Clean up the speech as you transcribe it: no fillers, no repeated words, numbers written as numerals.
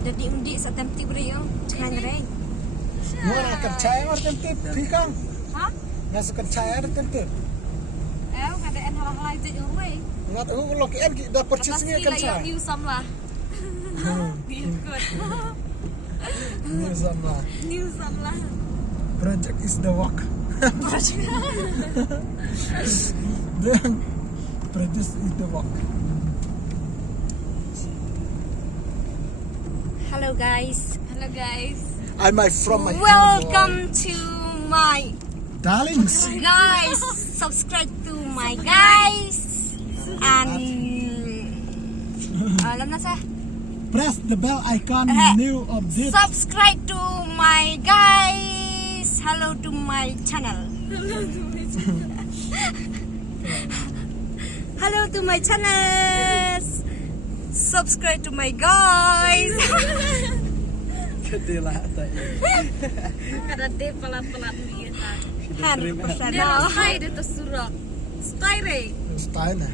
Jadi undi sa temti brio. Kanreng. Mau nak kerja yang harus tentu, fikang. Hah? Nggak kerja yang harus tentu. Kadaan hal-hal itu yung way. Nggak tahu kalau KN kita purchase ni kerja. Yung new sam lah. Good. New sam lah. New sam lah. Project is the work. Project is the work. Hello guys. Hello guys. I'm from my Welcome to my darlings. guys. Subscribe to my guys. And alam na sa. Press the bell icon. New update. Subscribe to my guys. Hello to my channel. Hello to my channel. Subscribe to my guys. Kedela tadi. Kada de pelat-pelat dia. Han, pesan. Dia stay dito surat. Stay re. Style.